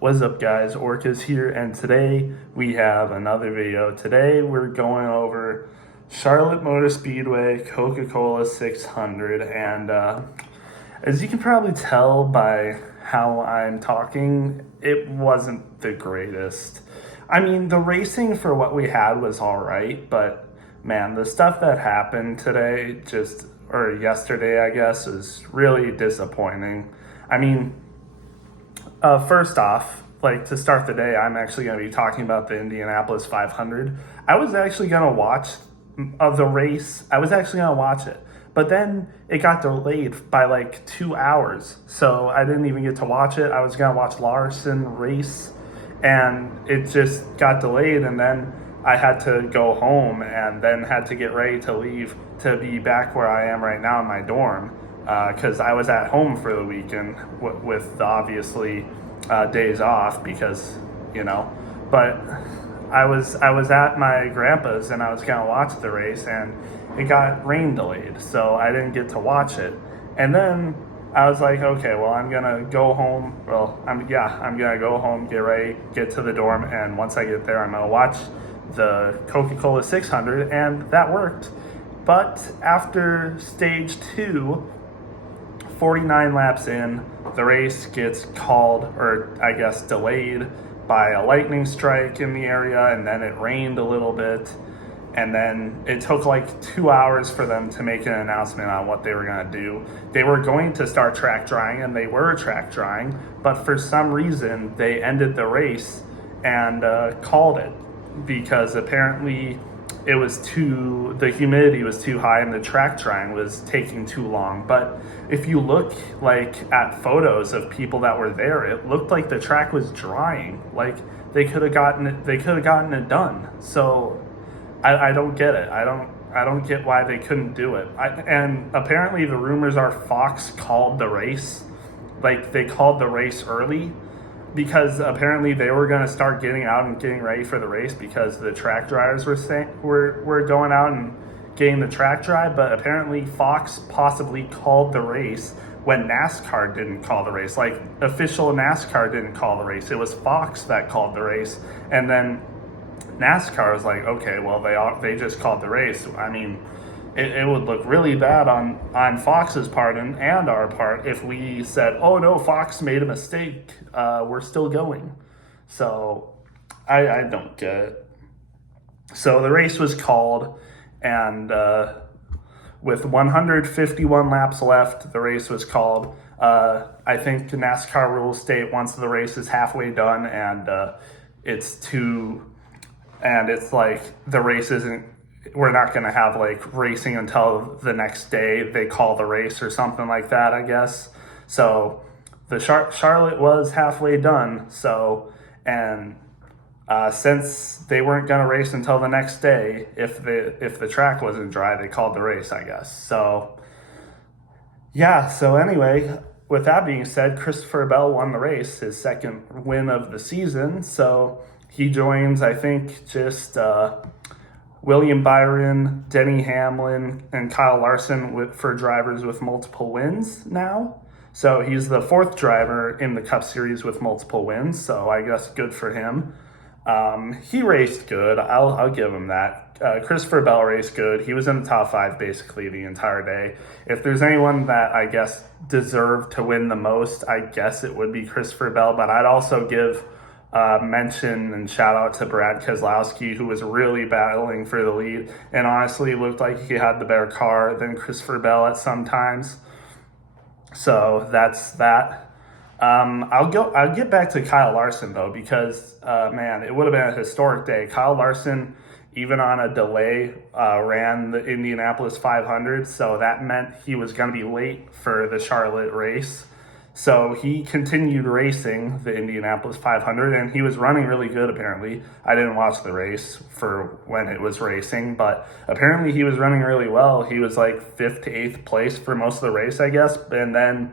What's up, guys? Orca's here, and today we have another video. Today we're going over Charlotte Motor Speedway Coca Cola 600, and as you can probably tell by how I'm talking, it wasn't the greatest. I mean, the racing for what we had was all right, but man, the stuff that happened today, or yesterday, I guess, was really disappointing. I mean, first off, like to start the day, I'm actually going to be talking about the Indianapolis 500. I was actually going to watch the race. I was actually going to watch it, but then it got delayed by like 2 hours, so I didn't even get to watch it. I was going to watch Larson race, and it just got delayed, and then I had to go home and then had to get ready to leave to be back where I am right now in my dorm, because I was at home for the weekend with obviously days off because, but I was at my grandpa's and I was going to watch the race, and it got rain delayed, so I didn't get to watch it. And then I was like, okay, well, I'm going to go home. I'm going to go home, get ready, get to the dorm, and once I get there, I'm going to watch the Coca Cola 600, and that worked. But after stage 2, 49 laps in, the race gets called, or I guess delayed, by a lightning strike in the area, and then it rained a little bit, and then it took like 2 hours for them to make an announcement on what they were going to do. They were going to start track drying, and they were track drying, but for some reason they ended the race and called it, because apparently the humidity was too high and the track drying was taking too long. But if you look like at photos of people that were there, it looked like the track was drying. Like they could have gotten it done. So I don't get it. I don't get why they couldn't do it. And apparently the rumors are Fox called the race. Like they called the race early, because apparently they were going to start getting out and getting ready for the race, because the track dryers were going out and getting the track dry. But apparently Fox possibly called the race when NASCAR didn't call the race. Like official NASCAR didn't call the race. It was Fox that called the race, and then NASCAR was like, okay, well they just called the race. I mean, it would look really bad on Fox's part and our part if we said, oh no, Fox made a mistake, we're still going. So I don't get it. So the race was called, and with 151 laps left, the race was called. I think NASCAR rules state once the race is halfway done and it's like the race isn't, we're not going to have like racing until the next day, they call the race or something like that, I guess. So the Charlotte was halfway done. So, and since they weren't going to race until the next day, if the track wasn't dry, they called the race, I guess. So yeah. So anyway, with that being said, Christopher Bell won the race, his second win of the season. So he joins, I think, just William Byron, Denny Hamlin, and Kyle Larson for drivers with multiple wins now. So he's the 4th driver in the Cup Series with multiple wins, so I guess good for him. He raced good, I'll give him that. Christopher Bell raced good. He was in the top 5 basically the entire day. If there's anyone that I guess deserved to win the most, I guess it would be Christopher Bell, but I'd also give mention and shout out to Brad Keselowski, who was really battling for the lead and honestly looked like he had the better car than Christopher Bell at some times. So that's that. I'll get back to Kyle Larson though, because man, it would have been a historic day. Kyle Larson, even on a delay, ran the Indianapolis 500, so that meant he was going to be late for the Charlotte race. So he continued racing the Indianapolis 500, and he was running really good, apparently. I didn't watch the race for when it was racing, but apparently he was running really well. He was like 5th to 8th place for most of the race, I guess. And then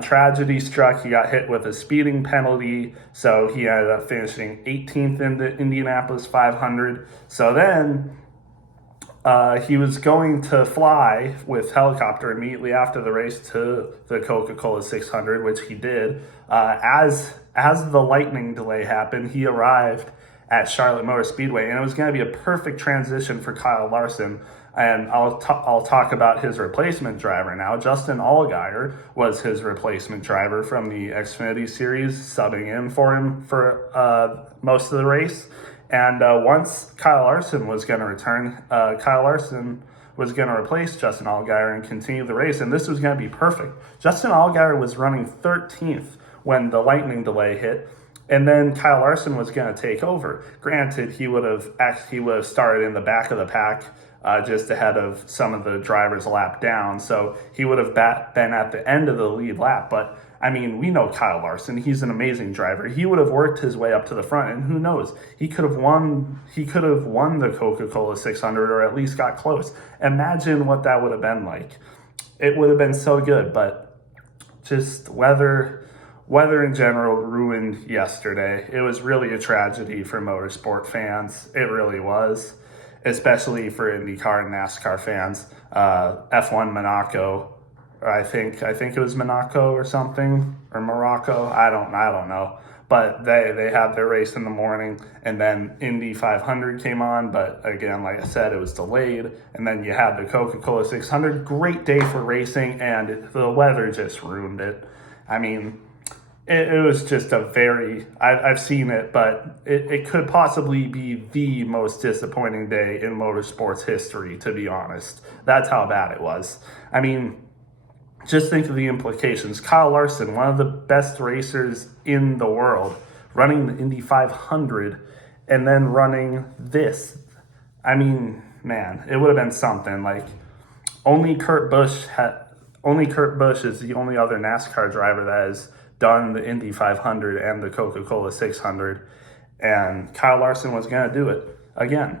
tragedy struck. He got hit with a speeding penalty, so he ended up finishing 18th in the Indianapolis 500. So then he was going to fly with helicopter immediately after the race to the Coca Cola 600, which he did. As the lightning delay happened, he arrived at Charlotte Motor Speedway, and it was going to be a perfect transition for Kyle Larson. And I'll talk about his replacement driver now. Justin Allgaier was his replacement driver from the Xfinity Series, subbing in for him for most of the race. And once Kyle Larson was going to return, Kyle Larson was going to replace Justin Allgaier and continue the race, and this was going to be perfect. Justin Allgaier was running 13th when the lightning delay hit, and then Kyle Larson was going to take over. Granted, he would have started in the back of the pack, just ahead of some of the drivers a lap down, so he would have been at the end of the lead lap. But I mean, we know Kyle Larson. He's an amazing driver. He would have worked his way up to the front, and who knows? He could have won the Coca Cola 600, or at least got close. Imagine what that would have been like. It would have been so good, but just weather in general ruined yesterday. It was really a tragedy for motorsport fans. It really was, especially for IndyCar and NASCAR fans. F1 Monaco, I think it was Monaco or something, or Morocco. I don't know. But they had their race in the morning, and then Indy 500 came on. But again, like I said, it was delayed. And then you had the Coca-Cola 600. Great day for racing, and the weather just ruined it. I mean, it was just I've seen it, but it could possibly be the most disappointing day in motorsports history, to be honest. That's how bad it was. I mean, just think of the implications. Kyle Larson, one of the best racers in the world, running the Indy 500 and then running this. I mean, man, it would have been something. Like, only Kurt Busch is the only other NASCAR driver that has done the Indy 500 and the Coca-Cola 600, and Kyle Larson was going to do it again,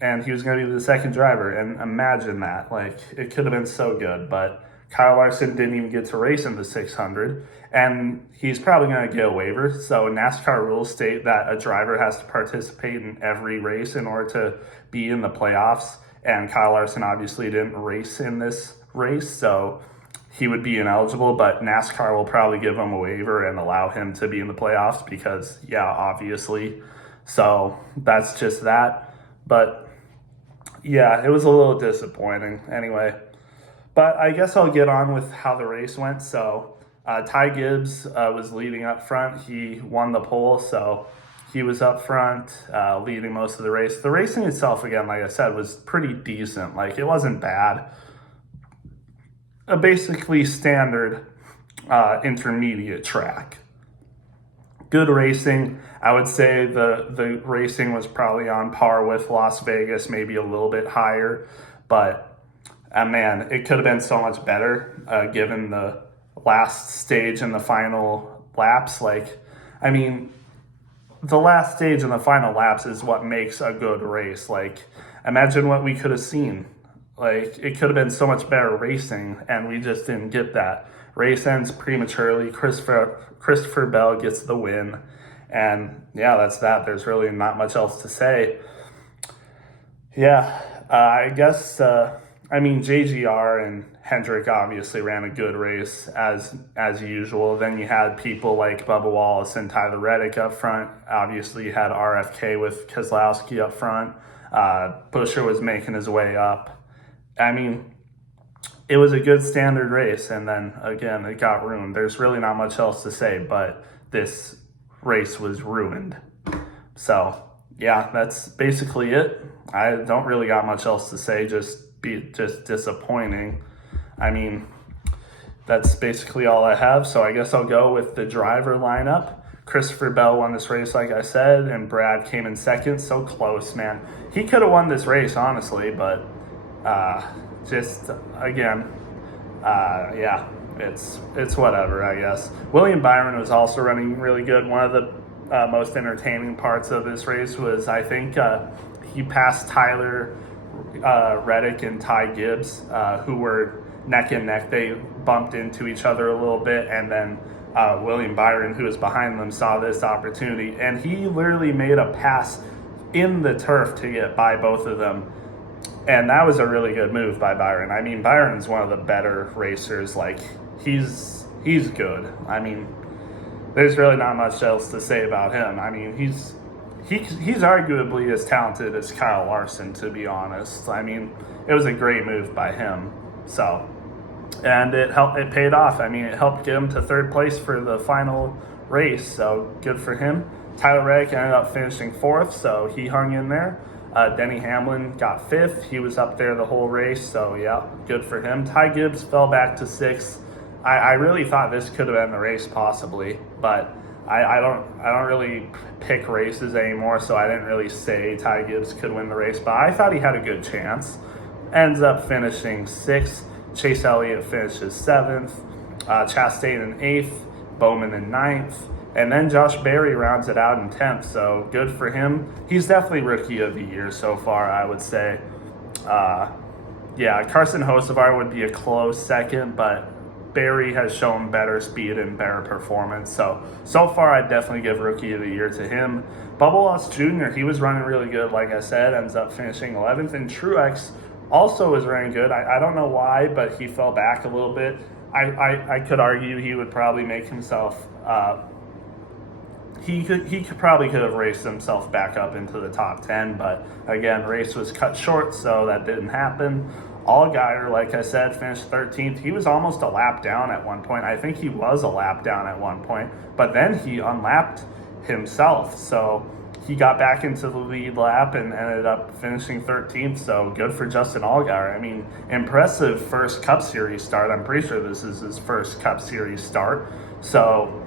and he was going to be the second driver. And imagine that. Like, it could have been so good, but Kyle Larson didn't even get to race in the 600, and he's probably going to get a waiver. So NASCAR rules state that a driver has to participate in every race in order to be in the playoffs, and Kyle Larson obviously didn't race in this race, so he would be ineligible, but NASCAR will probably give him a waiver and allow him to be in the playoffs because, yeah, obviously. So that's just that. But yeah, it was a little disappointing anyway. But I guess I'll get on with how the race went. So Ty Gibbs was leading up front. He won the pole, so he was up front, leading most of the race. The racing itself, again, like I said, was pretty decent. Like, it wasn't bad. A basically standard intermediate track. Good racing. I would say the racing was probably on par with Las Vegas, maybe a little bit higher, but man, it could have been so much better given the last stage and the final laps. Like, I mean, the last stage and the final laps is what makes a good race. Like, imagine what we could have seen. Like, it could have been so much better racing, and we just didn't get that. Race ends prematurely. Christopher Bell gets the win, and yeah, that's that. There's really not much else to say. Yeah, I guess, JGR and Hendrick obviously ran a good race as usual. Then you had people like Bubba Wallace and Tyler Reddick up front. Obviously, you had RFK with Keselowski up front. Buescher was making his way up. I mean, it was a good standard race, and then, again, it got ruined. There's really not much else to say, but this race was ruined. So, yeah, that's basically it. I don't really got much else to say, just disappointing. I mean, that's basically all I have, so I guess I'll go with the driver lineup. Christopher Bell won this race, like I said, and Brad came in second. So close, man. He could have won this race, honestly, but it's whatever, I guess. William Byron was also running really good. One of the most entertaining parts of this race was, I think, he passed Tyler Reddick and Ty Gibbs, who were neck and neck. They bumped into each other a little bit, and then William Byron, who was behind them, saw this opportunity, and he literally made a pass in the turf to get by both of them. And that was a really good move by Byron. I mean, Byron's one of the better racers. Like, he's good. I mean, there's really not much else to say about him. I mean, he's arguably as talented as Kyle Larson, to be honest. I mean, it was a great move by him. So, and it paid off. I mean, it helped get him to third place for the final race. So good for him. Tyler Reddick ended up finishing fourth, so he hung in there. Denny Hamlin got fifth. He was up there the whole race, so yeah, good for him. Ty Gibbs fell back to sixth. I really thought this could have been the race possibly, but I don't really pick races anymore, so I didn't really say Ty Gibbs could win the race, but I thought he had a good chance. Ends up finishing sixth. Chase Elliott finishes seventh. Chastain in eighth. Bowman in ninth. And then Josh Berry rounds it out in 10th, so good for him. He's definitely Rookie of the Year so far, I would say. Carson Hocevar would be a close second, but Berry has shown better speed and better performance. So far, I'd definitely give Rookie of the Year to him. Bubba Wallace Jr., he was running really good, like I said, ends up finishing 11th. And Truex also was running good. I don't know why, but he fell back a little bit. I could argue he would probably make himself... He probably could have raced himself back up into the top 10, but again, race was cut short, so that didn't happen. Allgaier, like I said, finished 13th. He was almost a lap down at one point. I think he was a lap down at one point, but then he unlapped himself, so he got back into the lead lap and ended up finishing 13th, so good for Justin Allgaier. I mean, impressive first Cup Series start. I'm pretty sure this is his first Cup Series start, so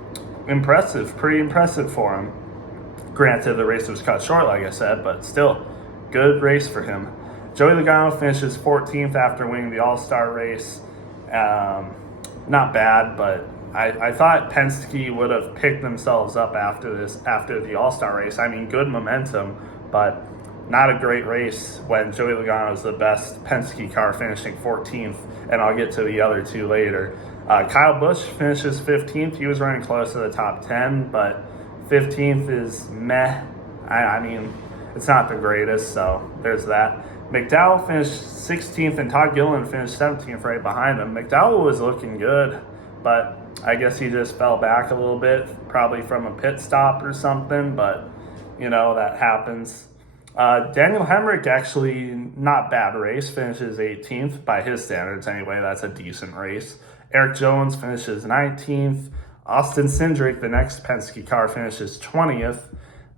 pretty impressive for him. Granted, the race was cut short, like I said, but still, good race for him. Joey Logano finishes 14th after winning the All-Star race. Not bad, but I thought Penske would have picked themselves up after the All-Star race. I mean, good momentum, but not a great race when Joey Logano is the best Penske car, finishing 14th, and I'll get to the other two later. Kyle Busch finishes 15th. He was running close to the top 10, but 15th is meh. I mean, it's not the greatest, so there's that. McDowell finished 16th, and Todd Gilliland finished 17th right behind him. McDowell was looking good, but I guess he just fell back a little bit, probably from a pit stop or something, but, you know, that happens. Daniel Hemrick, actually not bad race, finishes 18th by his standards anyway. That's a decent race. Eric Jones finishes 19th. Austin Cindric, the next Penske car, finishes 20th.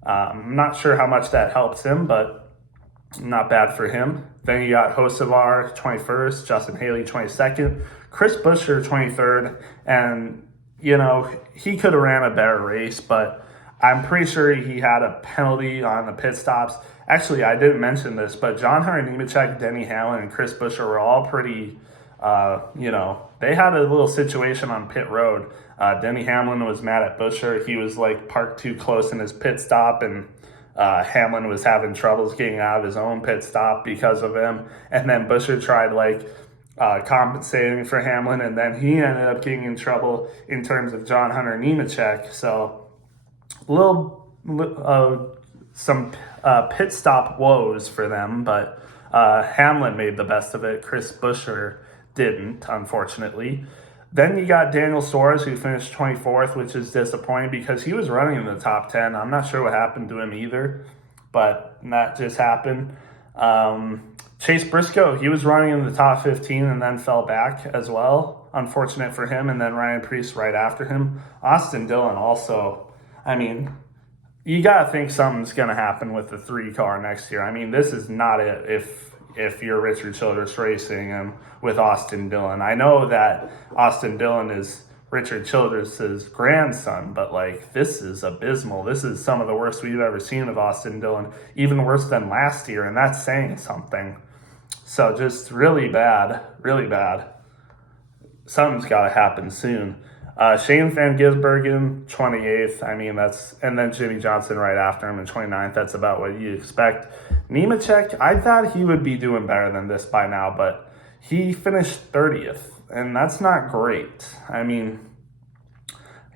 I'm not sure how much that helps him, but not bad for him. Then you got Hocevar 21st, Justin Haley 22nd, Chris Buescher 23rd, and, you know, he could have ran a better race, but I'm pretty sure he had a penalty on the pit stops. Actually, I didn't mention this, but John Hunter Nemechek, Denny Hamlin, and Chris Buescher were all pretty... they had a little situation on pit road. Denny Hamlin was mad at Buescher. He was parked too close in his pit stop, and Hamlin was having troubles getting out of his own pit stop because of him. And then Buescher tried compensating for Hamlin, and then he ended up getting in trouble in terms of John Hunter Nemechek. So some pit stop woes for them, but Hamlin made the best of it. Chris Buescher didn't, unfortunately. Then you got Daniel Suarez, who finished 24th, which is disappointing because he was running in the top 10. I'm not sure what happened to him either, but that just happened. Chase Briscoe, he was running in the top 15 and then fell back as well. Unfortunate for him. And then Ryan Preece right after him. Austin Dillon also, I mean, you got to think something's going to happen with the 3 car next year. I mean, this is not it if you're Richard Childress Racing and with Austin Dillon. I know that Austin Dillon is Richard Childress's grandson, but this is abysmal. This is some of the worst we've ever seen of Austin Dillon, even worse than last year, and that's saying something. So just really bad, really bad. Something's got to happen soon. Shane Van Gisbergen, 28th. I mean, and then Jimmy Johnson right after him in 29th. That's about what you expect. Nemechek, I thought he would be doing better than this by now, but he finished 30th, and that's not great. I mean,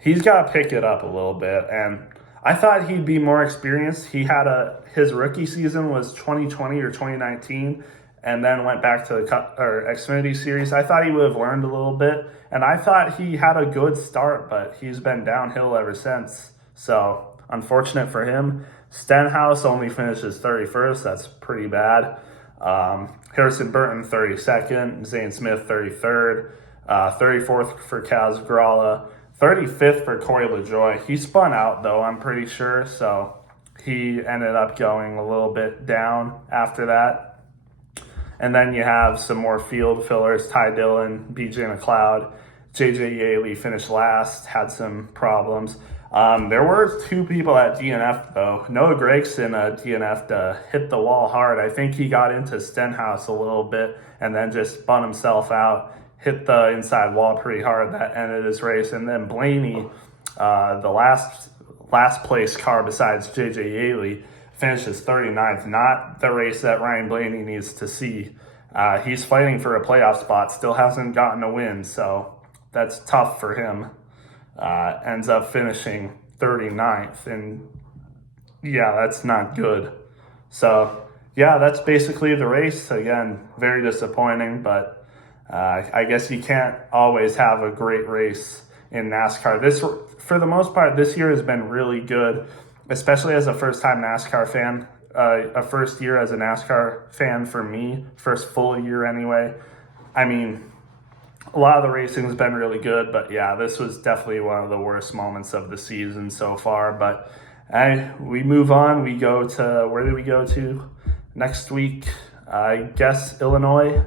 he's got to pick it up a little bit, and I thought he'd be more experienced. His rookie season was 2020 or 2019, and then went back to the Xfinity Series. I thought he would have learned a little bit, and I thought he had a good start, but he's been downhill ever since. So unfortunate for him. Stenhouse only finishes 31st. That's pretty bad. Harrison Burton 32nd, Zane Smith 33rd, 34th for Kaz Gralla, 35th for Corey LaJoie. He spun out though, I'm pretty sure, so he ended up going a little bit down after that. And then you have some more field fillers: Ty Dillon, BJ McLeod, JJ Yaley finished last, had some problems. There were two people at DNF though. Noah Gregson DNF'd hit the wall hard. I think he got into Stenhouse a little bit and then just spun himself out, hit the inside wall pretty hard. That ended his race. And then Blaney, the last place car besides JJ Yaley, finishes 39th. Not the race that Ryan Blaney needs to see. He's fighting for a playoff spot, still hasn't gotten a win, so that's tough for him. Ends up finishing 39th, and yeah, that's not good. So yeah, that's basically the race. Again, very disappointing, but I guess you can't always have a great race in NASCAR. For the most part, this year has been really good, especially as a first-time NASCAR fan. A first year as a NASCAR fan for me, first full year anyway. I mean, a lot of the racing has been really good, but yeah, this was definitely one of the worst moments of the season so far. But we move on. We go to, where do we go to next week? I guess Illinois.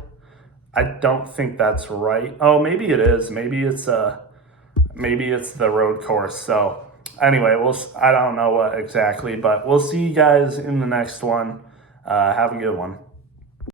I don't think that's right. Oh, maybe it is. Maybe it's the road course. So anyway, I don't know what exactly, but we'll see you guys in the next one. Have a good one.